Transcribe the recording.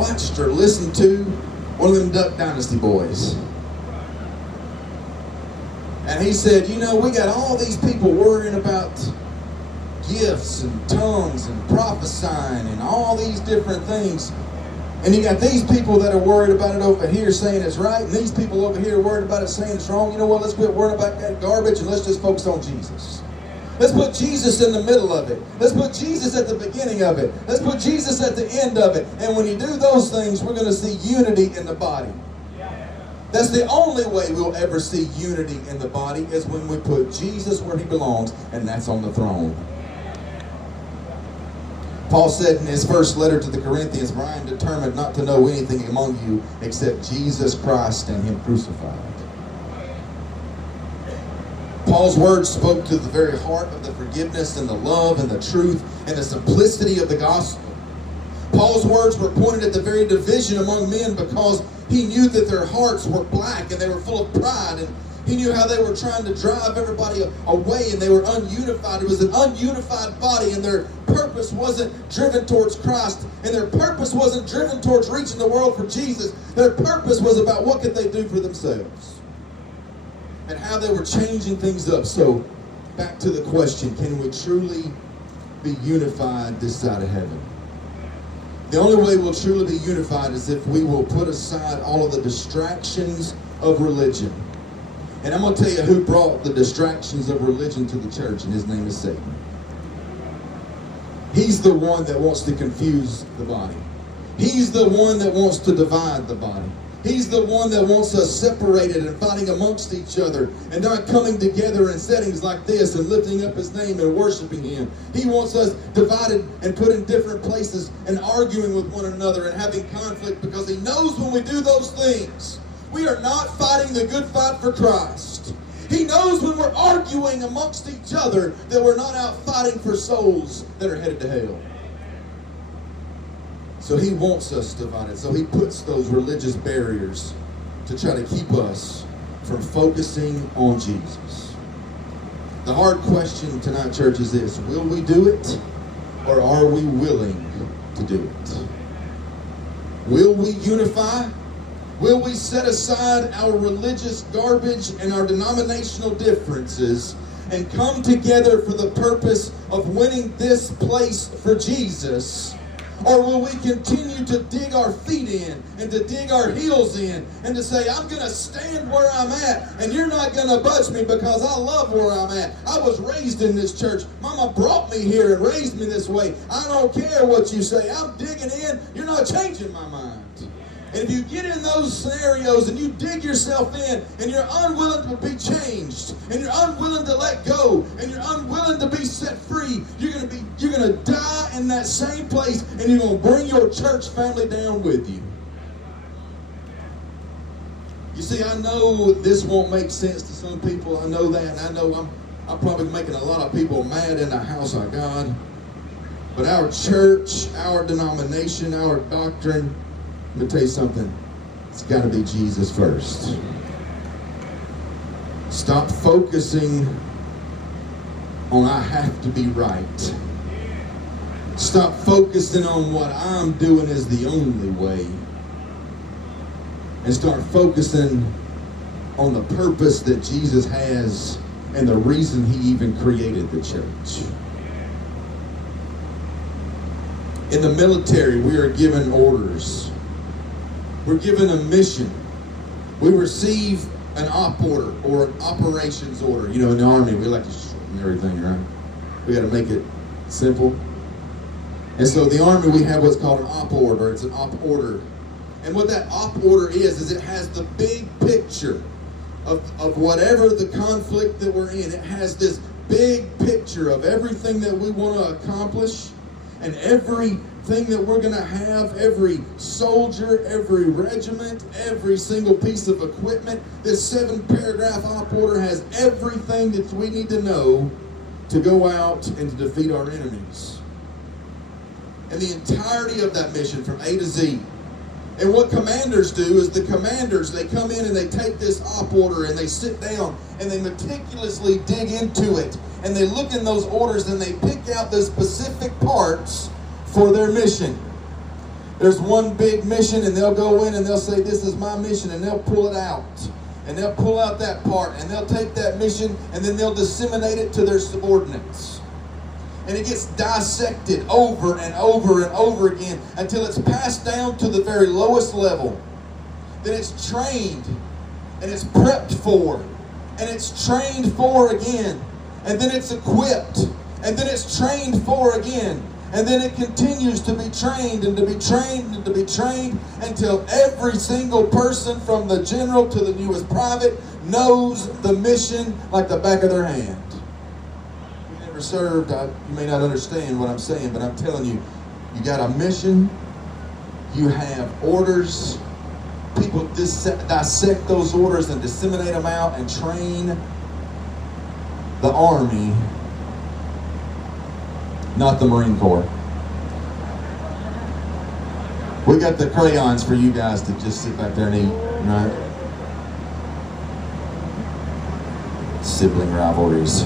Watched or listened to one of them Duck Dynasty boys. And he said, we got all these people worrying about gifts and tongues and prophesying and all these different things. And you got these people that are worried about it over here saying it's right, and these people over here are worried about it saying it's wrong. You know what? Let's quit worrying about that garbage and let's just focus on Jesus. Let's put Jesus in the middle of it. Let's put Jesus at the beginning of it. Let's put Jesus at the end of it. And when you do those things, we're going to see unity in the body. That's the only way we'll ever see unity in the body, is when we put Jesus where he belongs, and that's on the throne. Paul said in his first letter to the Corinthians, "For I am determined not to know anything among you except Jesus Christ and him crucified." Paul's words spoke to the very heart of the forgiveness and the love and the truth and the simplicity of the gospel. Paul's words were pointed at the very division among men, because he knew that their hearts were black and they were full of pride, and he knew how they were trying to drive everybody away, and they were ununified. It was an ununified body, and their purpose wasn't driven towards Christ, and their purpose wasn't driven towards reaching the world for Jesus. Their purpose was about what could they do for themselves and how they were changing things up. So back to the question, can we truly be unified this side of heaven? The only way we'll truly be unified is if we will put aside all of the distractions of religion. And I'm going to tell you who brought the distractions of religion to the church, and his name is Satan. He's the one that wants to confuse the body. He's the one that wants to divide the body. He's the one that wants us separated and fighting amongst each other and not coming together in settings like this and lifting up his name and worshiping him. He wants us divided and put in different places and arguing with one another and having conflict, because he knows when we do those things, we are not fighting the good fight for Christ. He knows when we're arguing amongst each other that we're not out fighting for souls that are headed to hell. So he wants us divided. So he puts those religious barriers to try to keep us from focusing on Jesus. The hard question tonight, church, is this: will we do it, or are we willing to do it? Will we unify? Will we set aside our religious garbage and our denominational differences and come together for the purpose of winning this place for Jesus? Or will we continue to dig our feet in and to dig our heels in and to say, I'm going to stand where I'm at and you're not going to budge me because I love where I'm at. I was raised in this church. Mama brought me here and raised me this way. I don't care what you say. I'm digging in. You're not changing my mind. And if you get in those scenarios and you dig yourself in and you're unwilling to be changed and you're unwilling to let go and you're unwilling to be set free, you're going to die in that same place, and you're going to bring your church family down with you. You see, I know this won't make sense to some people. I know that, and I know I'm probably making a lot of people mad in the house of God. But our church, our denomination, our doctrine, let me tell you something, it's got to be Jesus first. Stop focusing on I have to be right. Stop focusing on what I'm doing is the only way. And start focusing on the purpose that Jesus has and the reason he even created the church. In the military, we are given orders. We're given a mission. We receive an op order or an operations order. You know, in the Army, we like to shorten everything, right? We got to make it simple. And so the Army, we have what's called an op order. It's an op order. And what that op order is it has the big picture of whatever the conflict that we're in. It has this big picture of everything that we want to accomplish and everything that we're going to have, every soldier, every regiment, every single piece of equipment. This 7-paragraph op order has everything that we need to know to go out and to defeat our enemies. And the entirety of that mission from A to Z. And what commanders do is they come in and they take this op order and they sit down and they meticulously dig into it. And they look in those orders and they pick out the specific parts for their mission. There's one big mission, and they'll go in and they'll say, this is my mission, and they'll pull it out. And they'll pull out that part, and they'll take that mission, and then they'll disseminate it to their subordinates. And it gets dissected over and over and over again until it's passed down to the very lowest level. Then it's trained, and it's prepped for, and it's trained for again. And then it's equipped, and then it's trained for again. And then it continues to be trained and to be trained and to be trained until every single person from the general to the newest private knows the mission like the back of their hand. If you never served, you may not understand what I'm saying, but I'm telling you, you got a mission, you have orders, people dissect those orders and disseminate them out and train the Army, not the Marine Corps. We got the crayons for you guys to just sit back there and eat, right? Sibling rivalries.